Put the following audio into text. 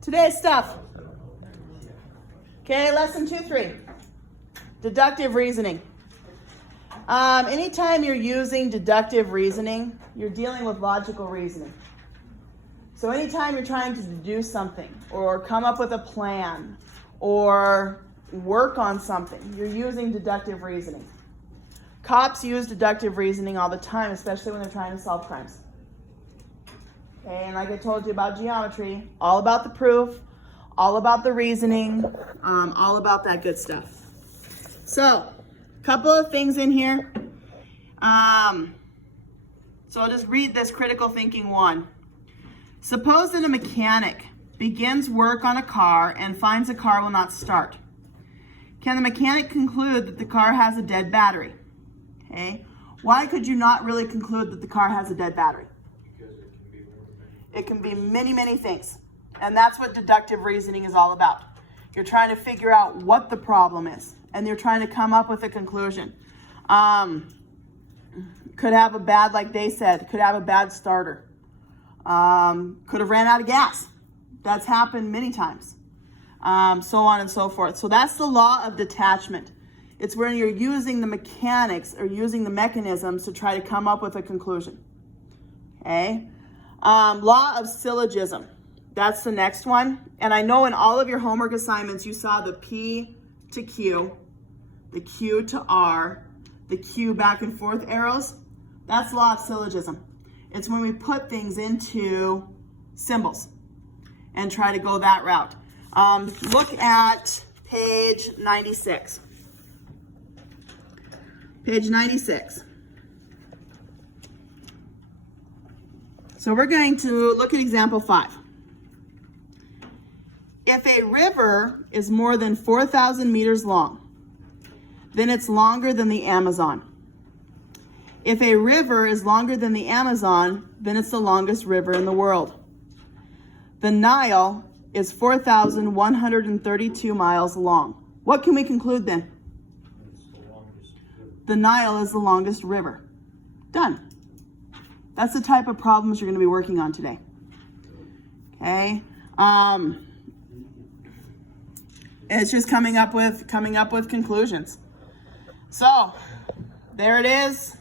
Today's stuff. Okay, lesson 2-3. Deductive reasoning. Anytime you're using deductive reasoning, you're dealing with logical reasoning. So anytime you're trying to deduce something or come up with a plan or work on something, you're using deductive reasoning. Cops use deductive reasoning all the time, especially when they're trying to solve crimes. Okay, and like I told you about geometry, all about the proof, all about the reasoning, all about that good stuff. So, a couple of things in here. So I'll just read this critical thinking one. Suppose that a mechanic begins work on a car and finds the car will not start. Can the mechanic conclude that the car has a dead battery? Okay. Why could you not really conclude that the car has a dead battery? Because It can be many, many things. And that's what deductive reasoning is all about. You're trying to figure out what the problem is, and you're trying to come up with a conclusion. Could have a bad, like they said, could have a bad starter. Could have ran out of gas. That's happened many times. So on and so forth. So that's the law of detachment. It's when you're using the mechanics or using the mechanisms to try to come up with a conclusion. Okay? Law of syllogism. That's the next one. And I know in all of your homework assignments, you saw the P to Q, the Q to R, the Q back and forth arrows. That's law of syllogism. It's when we put things into symbols and try to go that route. Look at page 96. Page 96. So we're going to look at example 5. If a river is more than 4,000 meters long, then it's longer than the Amazon. If a river is longer than the Amazon, then it's the longest river in the world. The Nile is 4,132 miles long. What can we conclude then? The Nile is the longest river. Done. That's the type of problems you're going to be working on today. Okay. It's just coming up with conclusions. So there it is.